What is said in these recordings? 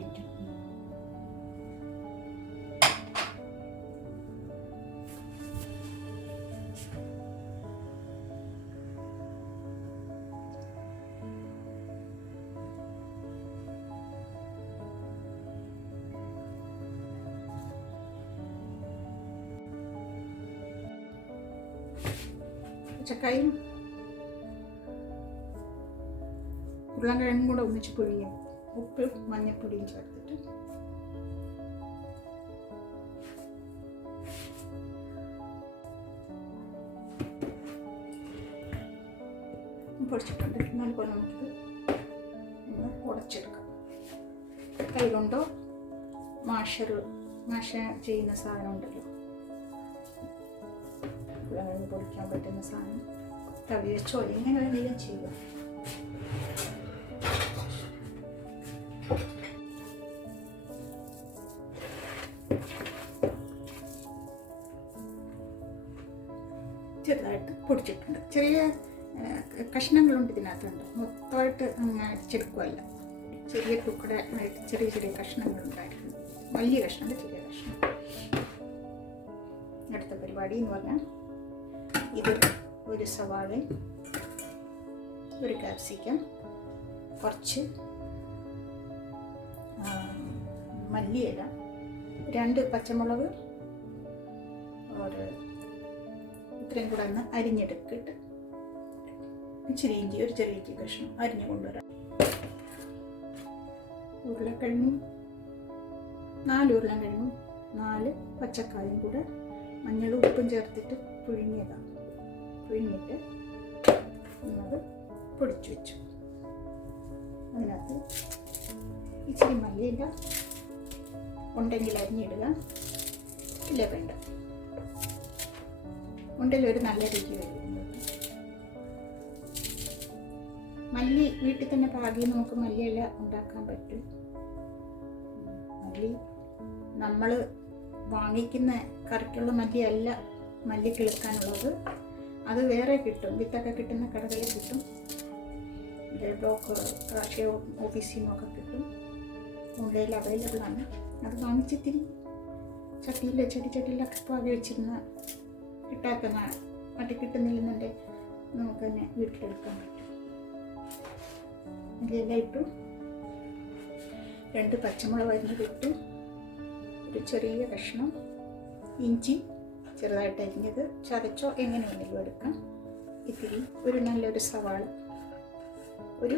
ഇട്ടു. പച്ചക്കായും ഉരുളൻകിഴങ്ങും കൂടെ ഒന്നിച്ച് പുഴിയും ഉപ്പും മഞ്ഞൾപ്പൊടിയും ചേർത്തിട്ട് പൊടിച്ചിട്ടുണ്ട്. അതുപോലെ നമുക്കിത് ഒന്ന് ഉടച്ചെടുക്കാം. കൈ കൊണ്ടോ മാഷ ചെയ്യുന്ന സാധനം ഉണ്ടല്ലോ, ഉരുളൻകിഴങ്ങ് പൊടിക്കാൻ പറ്റുന്ന സാധനം, തവി വെച്ചോ എങ്ങനെ വേണമെങ്കിലും ചെയ്യുക. ചെറുതായിട്ട് പൊടിച്ചിട്ടുണ്ട്. ചെറിയ കഷ്ണങ്ങളുണ്ട് ഇതിനകത്തുണ്ട്, മൊത്തമായിട്ട് അരച്ചെടുക്കുമല്ല. ചെറിയ കുക്കടെ ചെറിയ ചെറിയ കഷ്ണങ്ങളുണ്ടായിരുന്നു, വലിയ കഷ്ണം ചെറിയ കഷ്ണം. അടുത്ത പരിപാടി എന്ന് പറഞ്ഞാൽ ഇത് ഒരു സവാള, ഒരു കാപ്സിക്കം, കുറച്ച് മല്ലിയില, 2 പച്ചമുളക്, ഇത്രയും കൂടെ ഒന്ന് അരിഞ്ഞെടുത്തിട്ട് ഇച്ചിരി ഇഞ്ചി, ഒരു ചെറിയ ഇഞ്ചി കഷ്ണം അരിഞ്ഞു കൊണ്ടുവരാം. ഉരുളക്കിഴങ്ങും 4 ഉരുളക്കിഴങ്ങും 4 പച്ചക്കായും കൂടെ മഞ്ഞളും ഉപ്പും ചേർത്തിട്ട് പുഴുങ്ങിയതാണ്. പുഴുങ്ങിയിട്ട് അത് പൊടിച്ചു വെച്ചു. അതിനകത്ത് ഇച്ചിരി മല്ലിയില ഉണ്ടെങ്കിൽ അരിഞ്ഞിടുക, ഇല്ല വേണ്ട. ഉണ്ടെങ്കിൽ ഒരു നല്ല രുചി വരും. മല്ലി വീട്ടിൽ തന്നെ പാകി നമുക്ക് മല്ലിയില ഉണ്ടാക്കാൻ പറ്റും. മല്ലി നമ്മൾ വാങ്ങിക്കുന്ന കറിക്കുള്ള മല്ലിയല്ല മല്ലി കിളുക്കാനുള്ളത്, അത് വേറെ കിട്ടും. വിത്തൊക്കെ കിട്ടുന്ന കടകളിൽ കിട്ടും, ബ്ലോക്ക് കാർഷിക ഓഫീസിൽ നിന്നൊക്കെ കിട്ടും, ഓൺലൈനിൽ അവൈലബിൾ ആണ്. അത് വാങ്ങിച്ചിത്തിരി ചട്ടിയിലൊക്കെ പാകി വെച്ചിരുന്ന കിട്ടാക്കുന്ന മറ്റു കിട്ടുന്നില്ലെന്നുണ്ടെങ്കിൽ നമുക്ക് തന്നെ വീട്ടിലെടുക്കാൻ പറ്റും. അതിലെല്ലാം ഇട്ടു. 2 പച്ചമുളക് അരിഞ്ഞിട്ട്, ഒരു ചെറിയ കഷ്ണം ഇഞ്ചി ചെറുതായിട്ട് അരിഞ്ഞത്, ചതച്ചോ എങ്ങനെ വേണമെങ്കിലും എടുക്കാം. ഇത്തിരി ഒരു നല്ലൊരു സവാള, ഒരു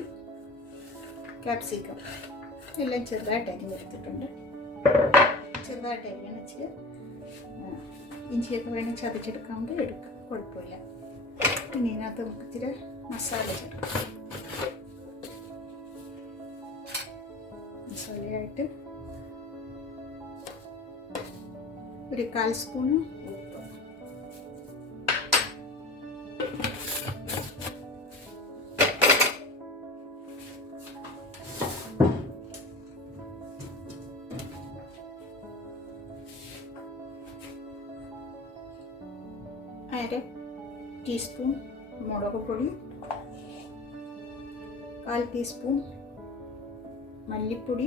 ക്യാപ്സിക്കം എല്ലാം ചെറുതായിട്ട് അരിഞ്ഞെടുത്തിട്ടുണ്ട്. ചെറുതായിട്ട് അരിഞ്ഞാണ് ഇച്ചിരി ഇഞ്ചിയൊക്കെ വേണമെങ്കിൽ ചതച്ചെടുക്കാമെങ്കിൽ എടുക്കാം, കുഴപ്പമില്ല. പിന്നെ ഇതിനകത്ത് നമുക്ക് ഇച്ചിരി മസാല ചേർക്കാം. മസാലയായിട്ട് ഒരു 1/4 സ്പൂൺ ഉപ്പ്, അര ടീസ്പൂൺ മുളക് പൊടി, 1/4 ടീസ്പൂൺ മല്ലിപ്പൊടി,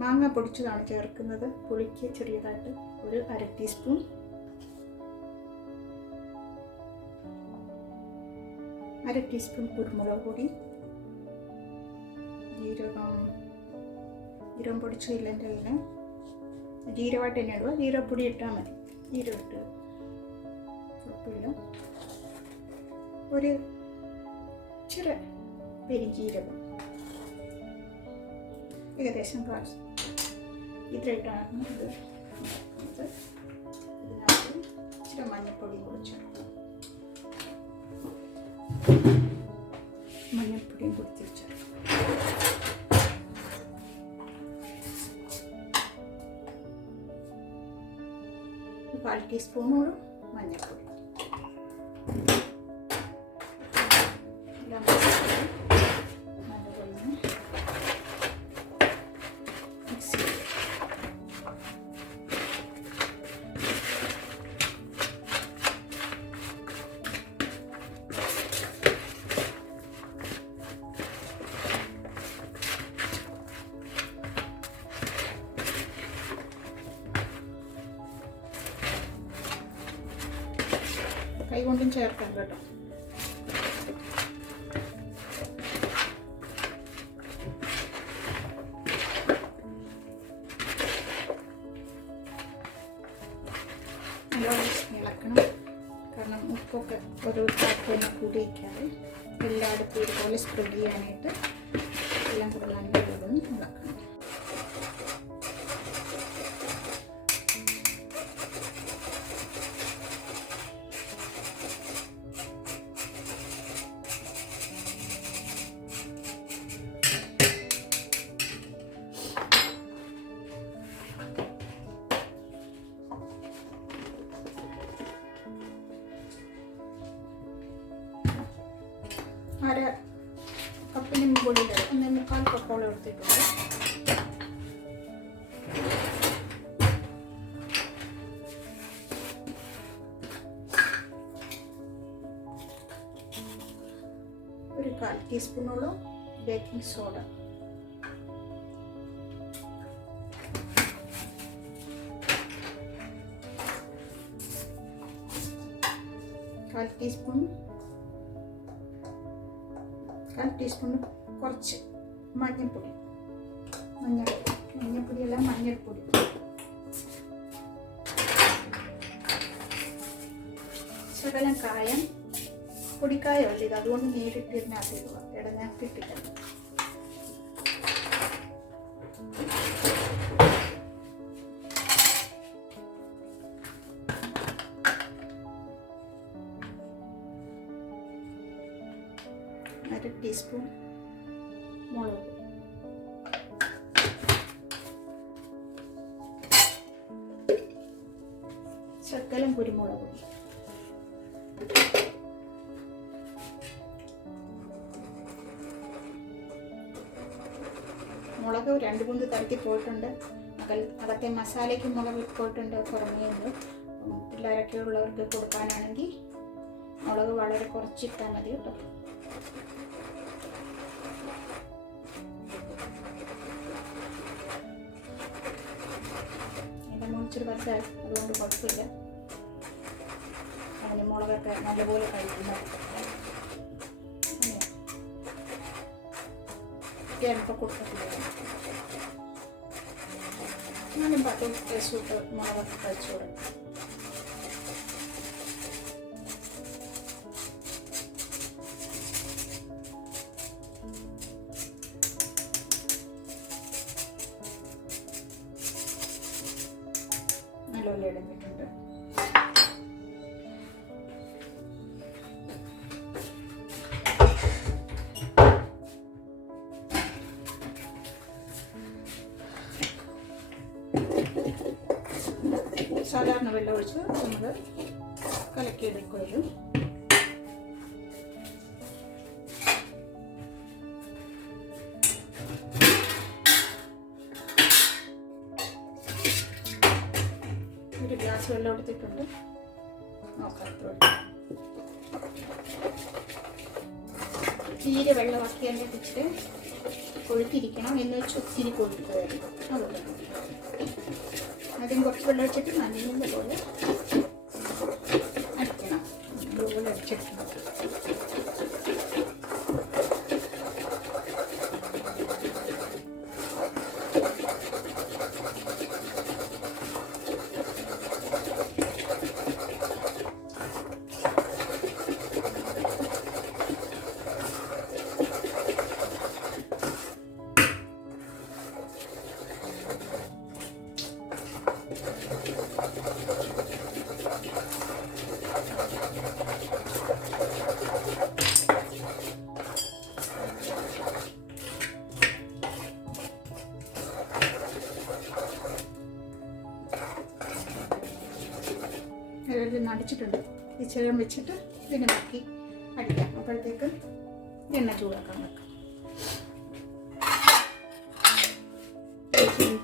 മാങ്ങ പൊടിച്ചതാണ് ചേർക്കുന്നത്, പുളിക്ക് ചെറിയതായിട്ട് ഒരു 1/2 ടീസ്പൂൺ, കുരുമുളക് പൊടി, ജീരകം പൊടിച്ചില്ല എൻ്റെ കയ്യിൽ, ജീരകമായിട്ട് തന്നെ ഇടുക. ജീരകപ്പൊടി ഇട്ടാൽ മതി, ജീരകം ഇട്ട് കുഴപ്പമില്ല. ഒരു ചെറിയ പെരുംജീരകം, ഏകദേശം ഇത്രയിട്ടാണ് ഇത്. ഇതിനകത്ത് ഇച്ചിരി മഞ്ഞൾപ്പൊടി കൂടി ചേർക്കും. മഞ്ഞൾപ്പൊടിയും കൂടി ചേർക്കും. 1/4 ടീസ്പൂണോളം മഞ്ഞൾപ്പൊടി. കൈ കൊണ്ടും ചേർക്കാം കേട്ടോ. ഇളക്കണം. കാരണം ഉപ്പൊക്കെ ഒരു പാത്രത്തിന് കൂടി വയ്ക്കാതെ എല്ലായിടത്തും ഇതുപോലെ സ്പ്രെഡ് ചെയ്യാനായിട്ട് എല്ലാം കൂടെ നല്ലതൊന്ന് ഇളക്കണം. അര കപ്പിന് മുകളിൽ 1.25 കപ്പോളം എടുത്തിട്ടുണ്ട്. ഒരു 1/4 ടീസ്പൂണോളം ബേക്കിംഗ് സോഡ, കാൽ ടീസ്പൂൺ കുറച്ച് മഞ്ഞൾപ്പൊടി, മഞ്ഞൾപ്പൊടിയല്ല മഞ്ഞൾപ്പൊടി, ശകലം കായം, പൊടിക്കായമല്ല ഇത്, അതുകൊണ്ട് നേരിട്ട് ഇതിനകത്ത് ഇടുക, ഇടനകത്ത് ഇട്ടിട്ട്. അര ടീസ്പൂൺ മുളക്, ശകലം കുരുമുളക്, മുളക് 2-3 തരത്തിൽ പോയിട്ടുണ്ട്. അതൊക്കെ മസാലയ്ക്ക് മുളക് പോയിട്ടുണ്ട്, പുറമേയുണ്ട്. പിള്ളേരൊക്കെ ഉള്ളവർക്ക് കൊടുക്കാനാണെങ്കിൽ മുളക് വളരെ കുറച്ചിട്ടാൽ മതി കേട്ടോ. ഇച്ചിരി വലുതായി, അതുകൊണ്ട് കുഴപ്പമില്ല. അതിന് മുളകൊക്കെ നല്ലപോലെ കഴിക്കുന്ന ഇപ്പോൾ കൊടുക്കത്തില്ല. ഞാനും 10 സൂട്ട് മുളകൊക്കെ കഴിച്ചോളൂ. നല്ലപോലെ ഇടഞ്ഞിട്ടുണ്ട്. സാധാരണ വെള്ളം ഒഴിച്ച് നമ്മൾ കലക്കിയെടുക്കുകയും ഒരു ഗ്ലാസ് വെള്ളം എടുത്തിട്ടുണ്ട്. നോക്കാം, തീരെ വെള്ളമാക്കി അതിൻ്റെ വെച്ചിട്ട് കൊഴുത്തിരിക്കണം എന്ന് വെച്ച് ഒത്തിരി കൊഴുക്കുകയായിരുന്നു. അതുകൊണ്ട് ആദ്യം കുറച്ച് വെള്ളം ഒഴിച്ചിട്ട് നല്ലപോലെ അടിക്കണം. നല്ലപോലെ അടിച്ചെടുക്കണം. അടിച്ചിട്ടുണ്ട്. ഈ ചെറും വെച്ചിട്ട് ഇതിനെ നോക്കി അടിക്കാം. അപ്പോഴത്തേക്ക് എണ്ണ ചൂടാക്കാൻ വെക്കാം.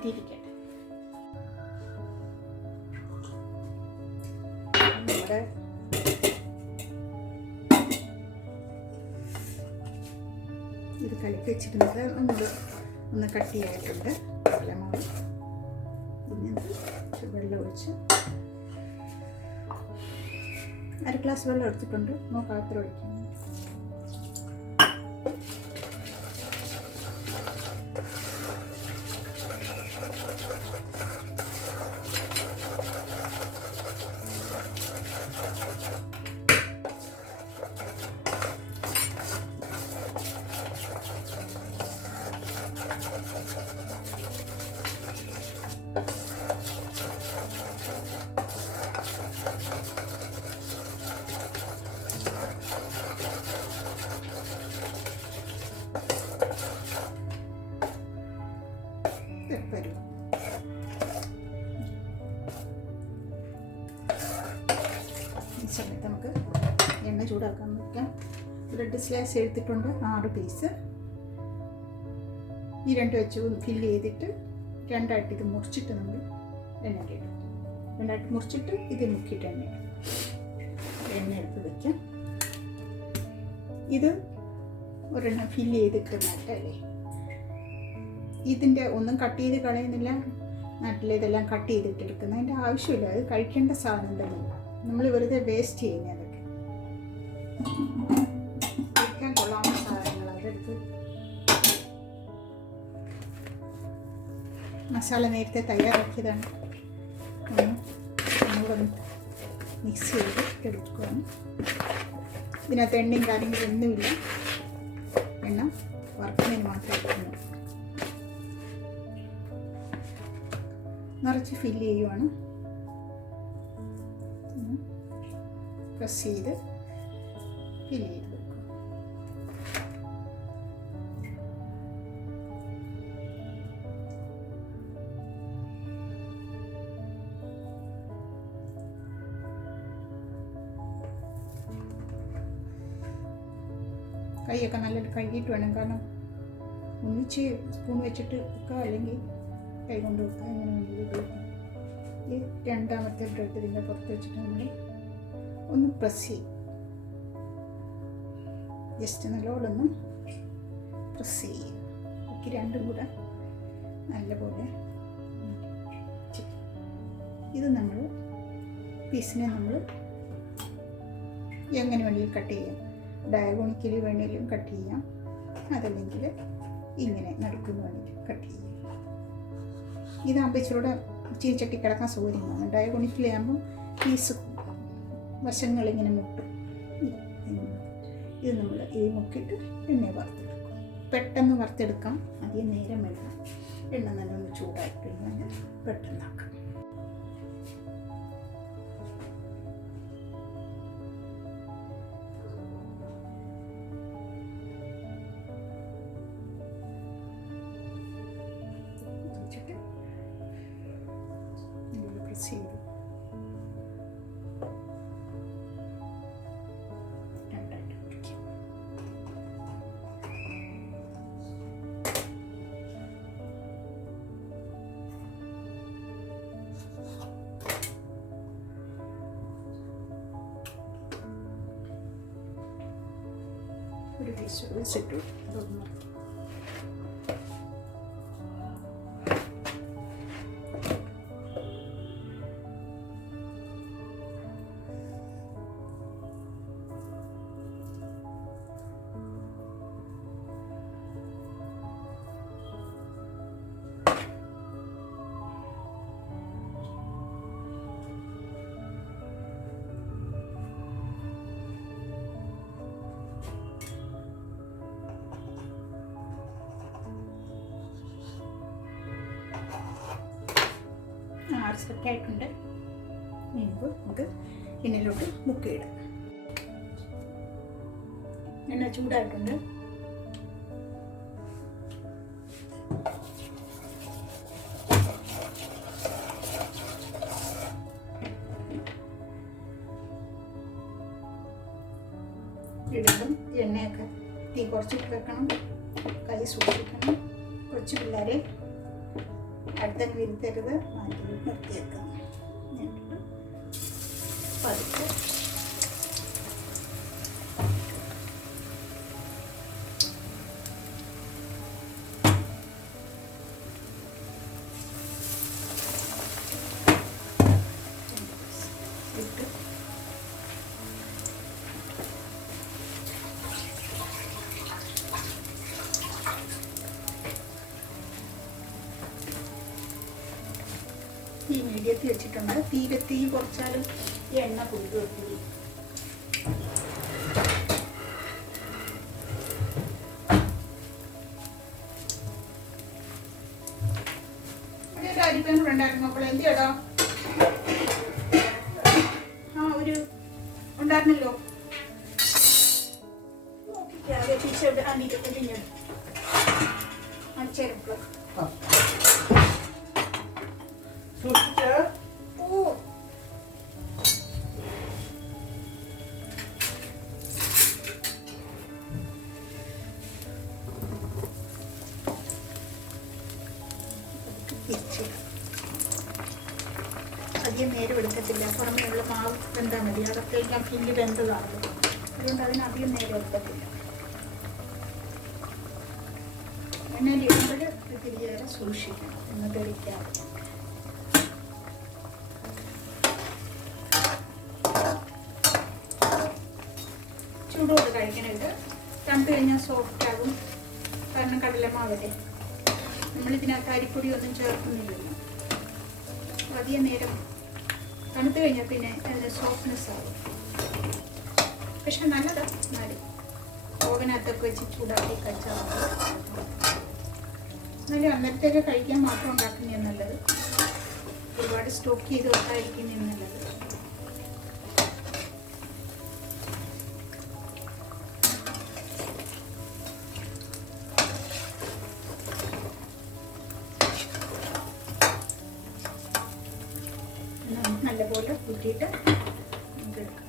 തിരിക്കട്ടെ. നമ്മുടെ ഇത് കലക്കി വെച്ചിട്ടുണ്ട്. ഒന്ന് കട്ടിയായിട്ടുണ്ട്. പിന്നെ വെള്ളം ഒഴിച്ച് 1 ഗ്ലാസ് വെള്ളം എടുത്തിട്ടുണ്ട്. പാത്രം ഒഴിക്കാം. വരും. ഈ സമയത്ത് നമുക്ക് എണ്ണ ചൂടാക്കാൻ വയ്ക്കാം. ബ്രെഡ് സ്ലൈസ് എടുത്തിട്ടുണ്ട് 6 പീസ്. ഈ 2 വെച്ച് ഫില്ല് ചെയ്തിട്ട് 2ആയിട്ട് ഇത് മുറിച്ചിട്ട് നമ്മൾ എണ്ണയിലിടും. 2ആയിട്ട് മുറിച്ചിട്ട് ഇത് മുക്കിയിട്ട് എണ്ണ എടുത്ത് വയ്ക്കാം. ഇത് ഒരെണ്ണം ഫില്ല് ചെയ്തിട്ട് മാറ്റല്ലേ. ഇതിൻ്റെ ഒന്നും കട്ട് ചെയ്ത് കളയുന്നില്ല. നാട്ടിലേതെല്ലാം കട്ട് ചെയ്തിട്ടെടുക്കുന്നത് അതിൻ്റെ ആവശ്യമില്ല. അത് കഴിക്കേണ്ട സാധനം തന്നെ. നമ്മൾ വെറുതെ വേസ്റ്റ് ചെയ്യുന്നത് അതൊക്കെ. കഴിക്കാൻ കൊള്ളാവുന്ന സാധനങ്ങൾ അതെടുത്ത് മസാല നേരത്തെ തയ്യാറാക്കിയതാണ്. നമ്മളൊന്ന് മിക്സ് ചെയ്ത് എടുക്കുകയാണ്. ഇതിനകത്ത് എണ്ണയും കാര്യങ്ങളൊന്നുമില്ല. എണ്ണ വറുക്കുന്നതിന് മാത്രമേ എടുക്കുന്നു. നിറച്ച് ഫില്ല് ചെയ്യുവാണ്. പ്രസ് ചെയ്ത് ഫില്ല് ചെയ്ത് വെക്കുക. കൈയൊക്കെ നല്ലൊരു കഴുകിയിട്ട് വേണം. കാരണം ഒന്നിച്ച് സ്പൂൺ വെച്ചിട്ട് വെക്കുക, അല്ലെങ്കിൽ കൈ കൊണ്ട് വെക്കുക. അങ്ങനെ വേണ്ടി ഉപയോഗിക്കാം. ഈ 2ാമത്തെ ബ്രെഡ് ഇതിൻ്റെ പുറത്ത് വെച്ചിട്ട് നമ്മൾ ഒന്ന് പ്രസ് ചെയ്യും. ജസ്റ്റ് നല്ലോണം ഒന്ന് പ്രസ് ചെയ്യും. ബാക്കി 2ഉം കൂടെ നല്ലപോലെ. ഇത് നമ്മൾ പീസിനെ നമ്മൾ എങ്ങനെ വേണമെങ്കിലും കട്ട് ചെയ്യാം. ഡയഗോണിക്കലി വേണമെങ്കിലും കട്ട് ചെയ്യാം, അതല്ലെങ്കിൽ ഇങ്ങനെ നടുക്കുന്ന വേണമെങ്കിലും കട്ട് ചെയ്യാം. ഇതാകുമ്പോൾ ഇച്ചിരൂടെ ചീച്ചട്ടി കിടക്കാൻ സൗകര്യമാണ്. ഡയഗോണിക്കലി ആകുമ്പം പീസ് വശങ്ങളിങ്ങനെ മുട്ടും. ഇത് നമ്മൾ ഈ മുക്കിയിട്ട് എണ്ണ വറുത്തെടുക്കും. പെട്ടെന്ന് വറുത്തെടുക്കാം. അധികം നേരം വേണം. എണ്ണ നല്ലൊന്ന് ചൂടായിട്ട് കഴിഞ്ഞാൽ പെട്ടെന്നാക്കാം. ചെയ്തു ഒരു പീസ് ഒഴിച്ചിട്ടു. സെറ്റായിട്ടുണ്ട്. ഇപ്പോൾ നമുക്ക് എണ്ണയിലോട്ട് മുക്കിയിടാം. എണ്ണ ചൂടായിട്ടുണ്ട്. ഇടുമ്പം എണ്ണയൊക്കെ തീ കുറച്ചിട്ട് വെക്കണം. കൈ സൂക്ഷിക്കണം. കൊച്ചു പിള്ളേരെ അടുത്തേക്ക് ഇരുത്തരുത്. മാറ്റി നിർത്തിയേക്കണം. എന്നിട്ട് പതുക്കെ ഇട്ട് തീ മീഡിയത്തിൽ വെച്ചിട്ടുണ്ട്. തീ കുറച്ചാലും ഈ എണ്ണ കുടിക്കും ഒത്തിരി. അരിപ്പയും കൂടെ ഉണ്ടായിരുന്നു. അപ്പോൾ എന്ത് ചെയ്യടാ? ഒരു ഉണ്ടായിരുന്നല്ലോ. നോക്കിക്കാതെ ടീച്ചർ അടിഞ്ഞു അടിച്ചേരപ്പോൾ അധികം നേരം എടുക്കത്തില്ല. പുറമെയുള്ള മാവ് വെന്താൽ മതി. അകത്തേക്ക് ആ പിങ്ക് വെന്തതാണ്. അതുകൊണ്ട് അതിനധികം നേരം എടുക്കത്തില്ല. എണ്ണയിൽ ഇടുമ്പോൾ തിരിയേറെ സൂക്ഷിക്കണം എന്ന് തെളിക്കാതെ. ചൂടോട് കഴിക്കണത്. തണുത്ത് കഴിഞ്ഞാൽ സോഫ്റ്റ് ആകും. കാരണം കടലമാവല്ലേ, നമ്മളിതിനകത്ത് അരിപ്പൊടി ഒന്നും ചേർക്കുന്നില്ലല്ലോ. അധികം നേരം തണുത്ത് കഴിഞ്ഞാൽ പിന്നെ അതിന് സോഫ്റ്റ്നെസ് ആകും. പക്ഷെ നല്ലതാണ്. എന്നാലും ഓവനകത്തൊക്കെ വെച്ച് ചൂടാക്കി കഴിച്ചാൽ എന്നാലും അന്നേരത്തേക്ക് കഴിക്കാൻ മാത്രം ഉണ്ടാക്കുന്നതാണ് നല്ലത്. ഒരുപാട് സ്റ്റോക്ക് ചെയ്ത് വെക്കാതിരിക്കുന്നതാണ് നല്ലത്. നല്ലപോലെ കൂട്ടിയിട്ട് നമുക്ക് എടുക്കാം.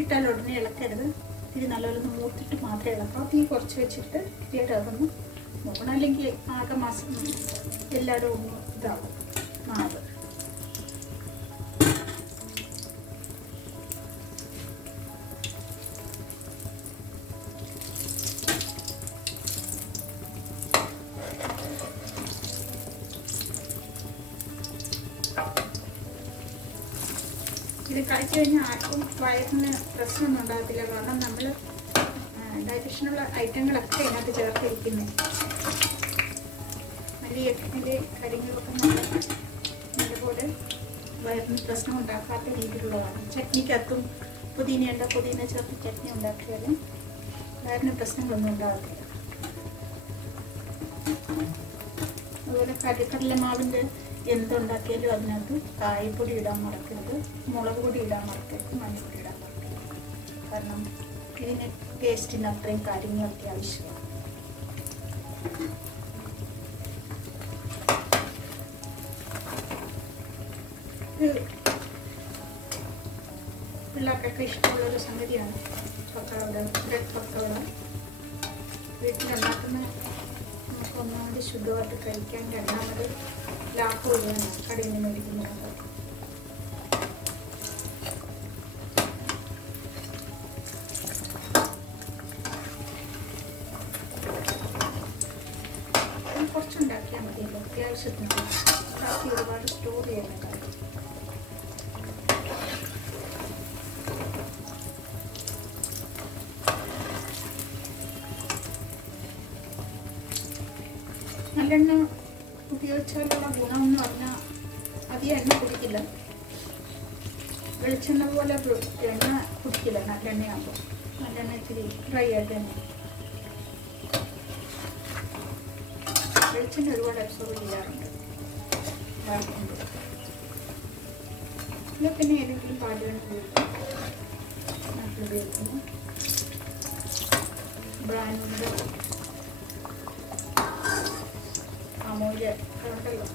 ഇട്ടാൽ ഉടനെ ഇളക്കരുത്. ഇത് നല്ലപോലെ മൂത്തിട്ട് മാത്രമേ ഇളക്കാം. തീ കുറച്ച് വെച്ചിട്ട് ഇളകുന്നു നോക്കണം. അല്ലെങ്കിൽ ആകെ മാസം എല്ലാവരും ഒന്ന് ഇതാവും മാവ്. ഇത് കഴിച്ചു കഴിഞ്ഞാൽ ആർക്കും വയറിന് പ്രശ്നമൊന്നും ഉണ്ടാകത്തില്ല. കാരണം നമ്മൾ ഡയറ്റീഷ്യനുള്ള ഐറ്റങ്ങളൊക്കെ ഇതിനകത്ത് ചേർത്തിരിക്കുന്നത്. മല്ലിയിലെ കാര്യങ്ങളൊക്കെ നല്ലപോലെ വയറിന് പ്രശ്നം ഉണ്ടാക്കാത്ത രീതിയിലുള്ളതാണ്. ചട്നിക്കകത്തും പുതിന ചേർത്ത് ചട്നി ഉണ്ടാക്കിയാലും വയറിന് പ്രശ്നങ്ങളൊന്നും ഉണ്ടാകത്തില്ല. അതുപോലെ കടലമാവിൻ്റെ എന്തുണ്ടാക്കിയാലും അതിനകത്ത് കായപ്പൊടി ഇടാൻ മറക്കരുത്, മുളക് പൊടി ഇടാൻ മറക്കരുത്, മഞ്ഞൾപ്പൊടി ഇടാൻ മറക്കരുത്. കാരണം ഇതിന് ടേസ്റ്റിന് അത്രയും കാര്യങ്ങളൊക്കെ ആവശ്യമാണ്. പിള്ളേർക്കൊക്കെ ഇഷ്ടമുള്ളൊരു സംഗതിയാണ് പക്കവട, ബ്രെഡ് പക്കവട. വീട്ടിലുണ്ടാക്കുന്ന നമുക്ക് ഒന്നാമത് ശുദ്ധമായിട്ട് കഴിക്കാൻ, രണ്ടാമത് ലാഭമാണ് കടയിൽ നിന്ന് മേടിക്കുന്നത്. കുറച്ചുണ്ടാക്കിയാൽ മതിയല്ലോ, അത്യാവശ്യത്തിന്. ബാക്കി ഒരുപാട് സ്റ്റോർ ചെയ്യുന്ന കാര്യം. നല്ലെണ്ണ ഉപയോഗിച്ചാലുള്ള ഗുണം എന്ന് പറഞ്ഞാൽ അധികം എണ്ണ കുടിക്കില്ല. വെളിച്ചെണ്ണ പോലെ എണ്ണ കുടിക്കില്ല നല്ലെണ്ണയാകുമ്പോൾ. നല്ലെണ്ണ ഇച്ചിരി ഡ്രൈ ആയിട്ട് തന്നെ. വെളിച്ചെണ്ണ ഒരുപാട് അബ്സോർവ് ചെയ്യാറുണ്ട് വറുക്കുമ്പോൾ. ഇല്ല പിന്നെ ഏതെങ്കിലും പാചകം ഉപയോഗിക്കുന്നു. ബ്രാൻഡിൻ്റെ അമൂല്യ കണ്ടല്ലോ.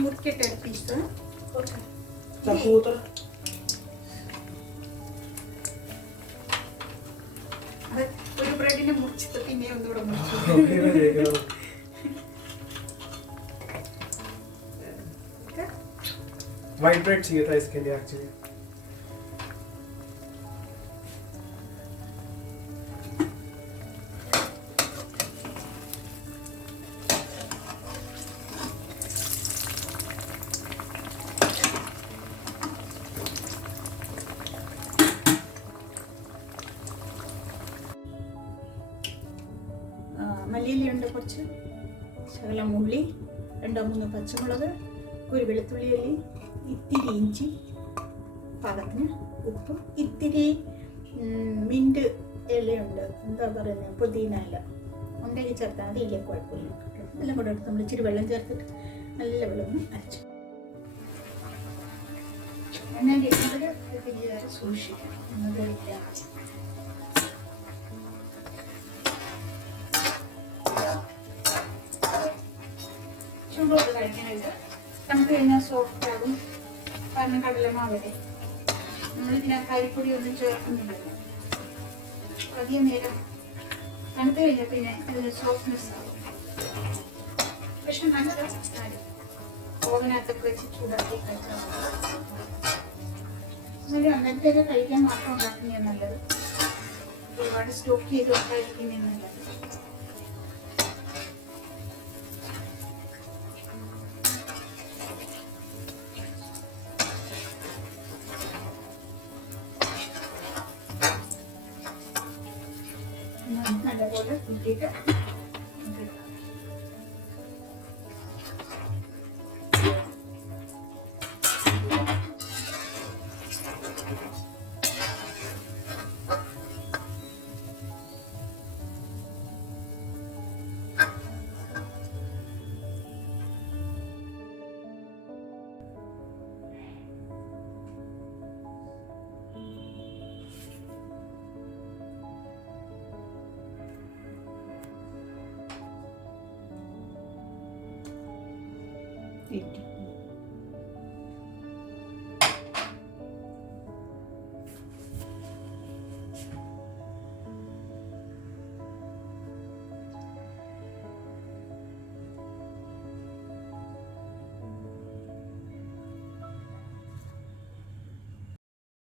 മുറിക്കട്ടെ ഒരു പീസ്. ഒരു ബ്രെഡിനെ മുറിച്ചിട്ട് പിന്നെ ഒന്നുകൂടെ മുറിച്ചു. वाइट ब्रेड चाहिए था इसके लिए एक्चुअली. മല്ലിയിലയുണ്ട് കുറച്ച്, ശകലം ഉള്ളി, 2-3 പച്ചമുളക്, ഒരു വെളുത്തുള്ളി അല്ലി, ഇത്തിരി ഇഞ്ചി, പാകത്തിന് ഉപ്പ്, ഇത്തിരി മിൻറ്റ് ഇലയുണ്ട്, എന്താ പറയുന്നത്, പുതിന ഇല ഉണ്ടെങ്കിൽ ചേർത്താൽ മതി, ഇല്ല കുഴപ്പമില്ല. എല്ലാം കൂടെ എടുത്ത് നമ്മൾ ഇച്ചിരി വെള്ളം ചേർത്തിട്ട് നല്ല വെള്ളം അരച്ചു. എണ്ണ ഇടുന്നതിൽ സൂക്ഷിക്കണം, എന്നതില്ല. ചൂടോട് കഴിക്കാനായിട്ട് തണുത്ത് കഴിഞ്ഞാൽ സോഫ്റ്റ് ആകും. കാരണം കടലമാവരെ നമ്മളിതിനകത്ത് അരിപ്പൊടി ഒന്നും ചേർക്കുന്നില്ലല്ലോ. അധികം നേരം തണുത്ത് കഴിഞ്ഞാൽ പിന്നെ ഇതിന് സോഫ്റ്റ്നെസ് ആകും. പക്ഷെ നല്ല കാര്യം ഓവനകത്തൊക്കെ വെച്ച് ചൂടാക്കി കഴിച്ചാൽ എന്നാലും അന്നത്തേക്ക് കഴിക്കാൻ മാത്രം ഉണ്ടാക്കുന്നതാണ് നല്ലത്. ഒരുപാട് സ്റ്റോക്ക് ചെയ്ത് കഴിക്കുന്നതാണ് നല്ലത്. നല്ലപോലെ കൂട്ടിയിട്ട്